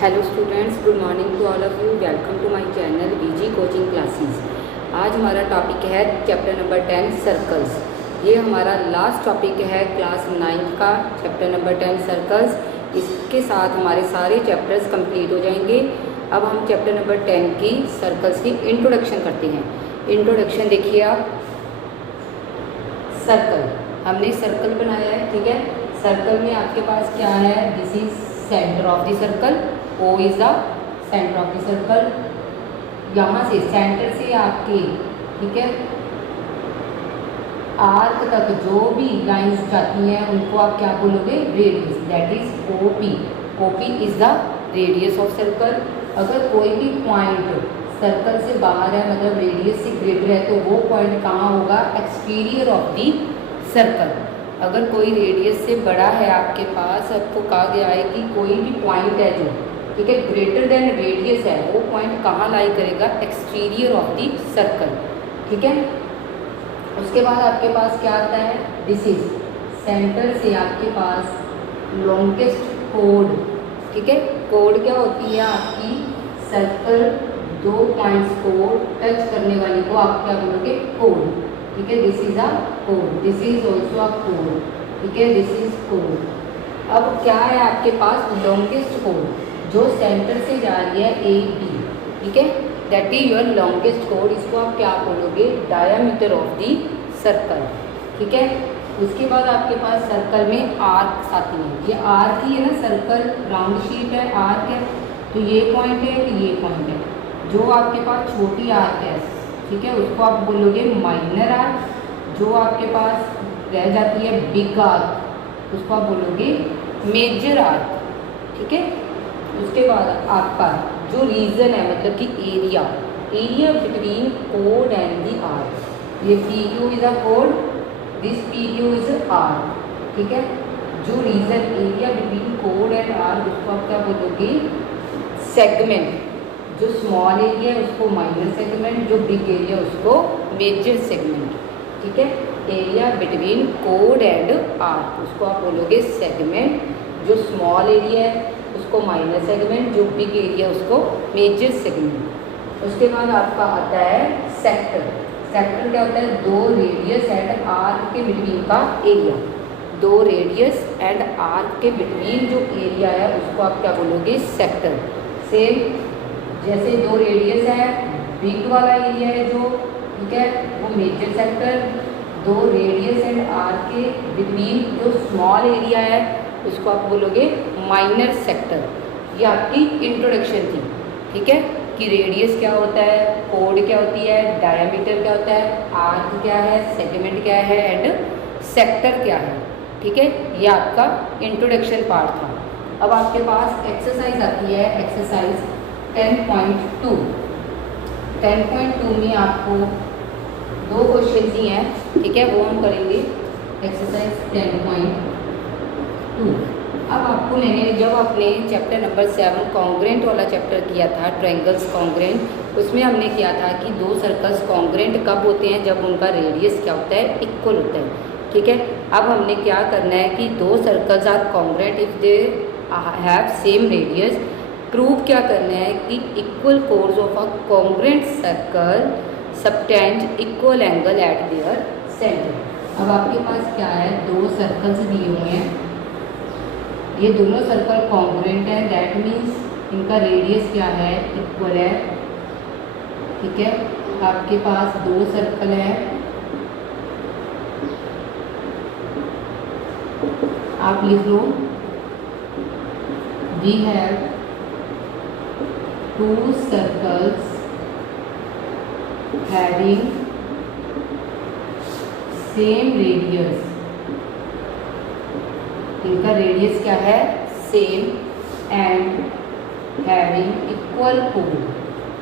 Hello students, good morning to all of you. Welcome to my channel VG coaching classes. आज हमारा topic है chapter number 10 circles. ये हमारा last topic है class 9 का, chapter number 10 circles. इसके साथ हमारे सारे चैप्टर्स कंप्लीट हो जाएंगे। अब हम चैप्टर नंबर 10 की सर्कल्स की इंट्रोडक्शन करते हैं। इंट्रोडक्शन देखिए आप। सर्कल, हमने सर्कल बनाया है, ठीक है। सर्कल में आपके पास क्या है? This is centre of the circle. O is the centre of the circle. यहाँ से सेंटर से आपके, ठीक है, आर्क तक जो भी लाइंस जाती हैं उनको आप क्या बोलोगे? Radius, that is OP। OP is the radius of circle. अगर कोई भी पॉइंट सर्कल से बाहर है, मतलब रेडियस से ग्रेटर है, तो वो पॉइंट कहाँ होगा? Exterior of the circle. अगर कोई रेडियस से बड़ा है आपके पास, आपको कहा गया है कि कोई भी पॉइंट है जो, ठीक है, ग्रेटर देन रेडियस है, वो पॉइंट कहाँ लाई करेगा? एक्सटीरियर ऑफ द सर्कल, ठीक है। उसके बाद आपके पास क्या आता है? दिस इज सेंटर से आपके पास लॉन्गेस्ट कोड, ठीक है। कोड क्या होती है आपकी? सर्कल दो पॉइंट्स को टच करने वाली को आप क्या बोलोगे? कोड, ठीक है। दिस इज अ कोड, this is also a code, ठीक है। This is code. अब क्या है आपके पास? लॉन्गेस्ट कोड जो सेंटर से जा रही है AB, ठीक है, that is your longest code. इसको आप क्या बोलोगे? डायामीटर ऑफ द सर्कल, ठीक है। उसके बाद आपके पास सर्कल में आर्क्स आती हैं। ये आर्क ही है ना, सर्कल राउंड शेप है, आर्क है, तो ये पॉइंट है कि ये पॉइंट है। जो आपके पास छोटी आर्क है, ठीक है, उसको आप बोलोगे माइनर आर्क। जो आपके पास रह जाती है बिग आर्क, उसको आप बोलोगे मेजर आर्क, ठीक है। उसके बाद आपका जो रीजन है, मतलब कि एरिया, एरिया बिटवीन कोड एंड दी आर्क, ये PQ इज अ कोड, दिस PQ इज आर्क, ठीक है। जो रीजन एरिया बिटवीन कोड एंड आर्क, उसको आप क्या बोलोगे? सेगमेंट। जो स्मॉल एरिया है उसको माइनर सेगमेंट, जो बिग एरिया उसको मेजर सेगमेंट, ठीक है। एरिया बिटवीन कोड एंड आर्क उसको आप बोलोगे सेगमेंट। जो स्मॉल एरिया है उसको माइनर सेगमेंट, जो बिग एरिया उसको मेजर सेगमेंट। उसके बाद आपका आता है सेक्टर। सेक्टर क्या होता है? दो रेडियस एंड आर्क के बिटवीन का एरिया। दो रेडियस एंड आर्क के बिटवीन जो एरिया है उसको आप क्या बोलोगे? सेक्टर। सेम जैसे दो रेडियस है, बिग वाला एरिया है जो, ठीक है, वो मेजर सेक्टर। दो रेडियस एंड आर्क के बिटवीन जो स्मॉल एरिया है उसको आप बोलोगे माइनर सेक्टर। ये आपकी इंट्रोडक्शन थी, ठीक है, कि रेडियस क्या होता है, कोड क्या होती है, डायमीटर क्या होता है, आर्क क्या है, सेगमेंट क्या है एंड सेक्टर क्या है, ठीक है। ये आपका इंट्रोडक्शन पार्ट था। अब आपके पास एक्सरसाइज आती है, एक्सरसाइज 10.2। 10.2 में आपको दो क्वेश्चन ही हैं, ठीक है, वो हम करेंगे। एक्सरसाइज 10.2। अब आपको मैंने जब अपने चैप्टर नंबर 7 कॉन्ग्रेंट वाला चैप्टर किया था, ट्रायंगल्स कॉन्ग्रेंट, उसमें हमने किया था कि दो सर्कल्स कॉन्ग्रेंट कब होते हैं? जब उनका रेडियस क्या होता है? इक्वल होता है, ठीक है। अब हमने क्या करना है कि दो circles are congruent if they have same radius. Prove क्या करना है कि equal chords of a congruent circle subtend equal angle at their centre. अब आपके पास क्या है? दो सर्कल्स दिए हुए हैं, ये दोनों सर्कल कॉन्ग्रुएंट है, दैट मीन्स इनका रेडियस क्या है? इक्वल है, ठीक है। आपके पास दो सर्कल है, आप लिख लो we have two circles having same radius. इनका रेडियस क्या है? सेम एंड हैविंग इक्वल कोड।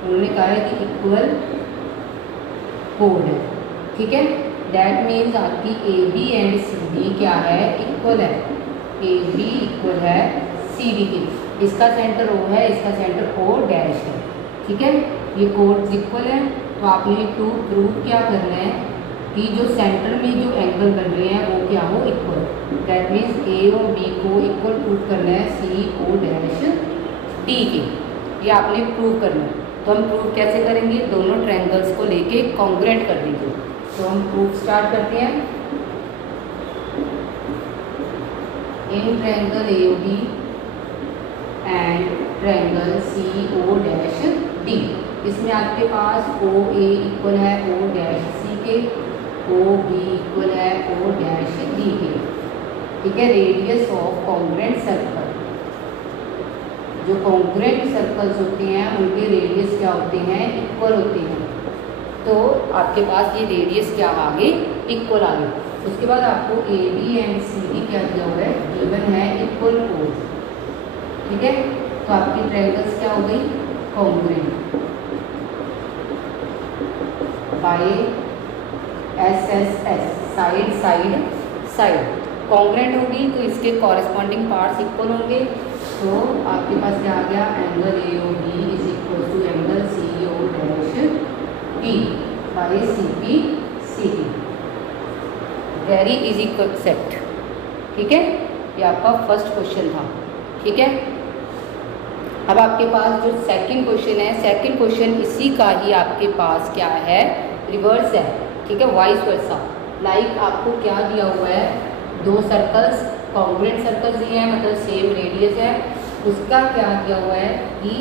उन्होंने कहा है कि इक्वल कोड है, ठीक है। दैट मीन्स आपकी AB एंड CD क्या है? इक्वल है। AB इक्वल है CD के। इसका सेंटर O है, इसका सेंटर O डैश है, ठीक है। ये कोड इक्वल है, तो आपने टू प्रूव क्या करना है कि जो सेंटर में जो एंगल बन रहे हैं वो क्या हो? इक्वल। दैट मीन्स A और B को इक्वल प्रूव करना है, CO डैश डी के, ये आपने प्रूव करना है। तो हम प्रूव कैसे करेंगे, दोनों ट्रायंगल्स को लेके कॉन्ग्रुएंट कर दीजिए। तो हम प्रूफ स्टार्ट करते हैं। इन triangle AOB and triangle CO'D, इसमें आपके पास OA इक्वल है O'C के, OB इक्वल है O'D के, ठीक है। रेडियस ऑफ कॉन्ग्रुएंट सर्कल, जो कॉन्ग्रुएंट सर्कल्स होते हैं उनके रेडियस क्या होते हैं, इक्वल होते हैं। तो आपके पास ये रेडियस क्या आ गई, इक्वल आ गई। उसके बाद आपको AB एंड CD क्या दिया हुआ है, गिवन है इक्वल कोर्स, ठीक है। तो आपकी ट्रायंगल्स क्या हो गई, congruent by SSS, side side side congruent होगी तो इसके कॉरेस्पॉन्डिंग पार्ट्स इक्वल होंगे। तो आपके पास क्या आ गया, angle AOB is equal to angle CO'D by CPCD। Very easy concept, ठीक है। ये आपका फर्स्ट क्वेश्चन था, ठीक है। अब आपके पास जो सेकंड क्वेश्चन है, सेकंड क्वेश्चन इसी का ही आपके पास क्या है, रिवर्स है, ठीक है, वाइस वर्सा। लाइक आपको क्या दिया हुआ है, दो सर्कल्स कॉन्ग्रुएंट सर्कल्स दिए हैं, मतलब सेम रेडियस है, उसका क्या दिया हुआ है कि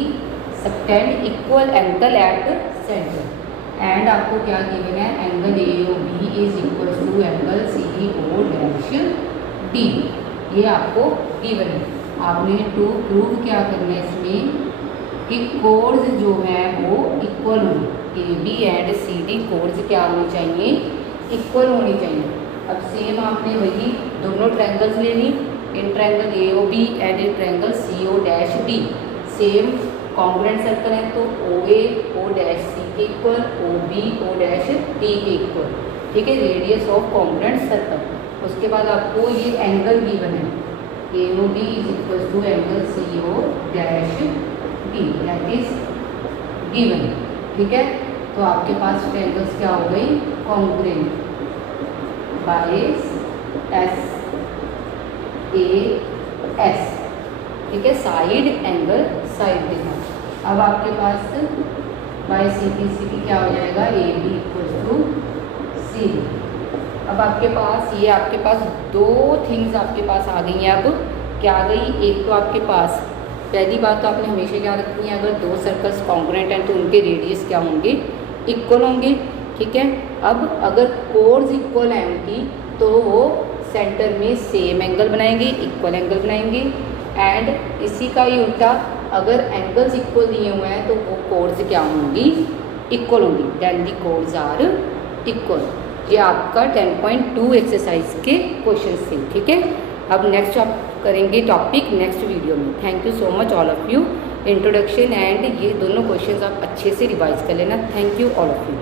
subtend equal angle at centre, and आपको क्या गिवन है, angle AOB is equal to angle CO'D, ये आपको गिवन है। आपने टू प्रूव क्या करना है इसमें कि कोर्स जो है वो इक्वल होंगे, AB एंड CD कोर्स क्या होनी चाहिए, इक्वल होनी चाहिए। अब सेम आपने वही दोनों ट्रायंगल्स ले ली, in triangle AOB and in triangle CO'D, same congruent circle है तो OA O'C के इक्वल, OB O'D के इक्वल, ठीक है, रेडियस ऑफ कॉन्ग्रुएंट सर्कल। उसके बाद आपको ये एंगल गिवन है, AOB is equal to angle CO'D, that is given, ठीक है। तो आपके पास ट्रायंगल्स क्या हो गई, कॉन्ग्रुएंट बाय SAS, ठीक है, साइड एंगल साइड देखा। अब आपके पास बाय CPCD क्या हो जाएगा, AB इक्वल टू CD। अब आपके पास ये आपके पास दो थिंग्स आपके पास आ गई हैं। अब क्या आ गई, एक तो आपके पास पहली बात तो आपने हमेशा याद रखनी है, अगर दो सर्कल्स कॉन्ग्रुएंट हैं तो उनके रेडियस क्या होंगे, इक्वल होंगे, ठीक है। अब अगर कोर्स इक्वल हैं उनकी तो वो सेंटर में सेम एंगल बनाएंगे, इक्वल एंगल बनाएंगे। एंड इसी का ही उल्टा, अगर एंगल्स इक्वल दिए हुए हैं तो वो कोर्स क्या होंगी, इक्वल होंगी, then the chords are equal. ये आपका 10.2 एक्सरसाइज के क्वेश्चन थे, ठीक है। अब नेक्स्ट आप करेंगे टॉपिक नेक्स्ट वीडियो में। Thank you so much all of you. Introduction and ये दोनों क्वेश्चंस आप अच्छे से रिवाइज कर लेना। Thank you all of you.